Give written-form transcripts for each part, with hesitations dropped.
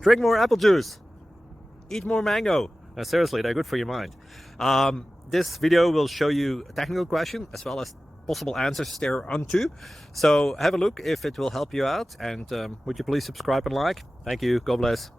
Drink more apple juice. Eat more mango. Seriously, they're good for your mind. This video will show you a technical question as well as possible answers thereunto. So have a look if it will help you out, and would you please subscribe and like? Thank you. God bless.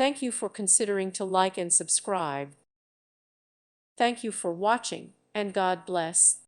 Thank you for considering to like and subscribe. Thank you for watching, and God bless.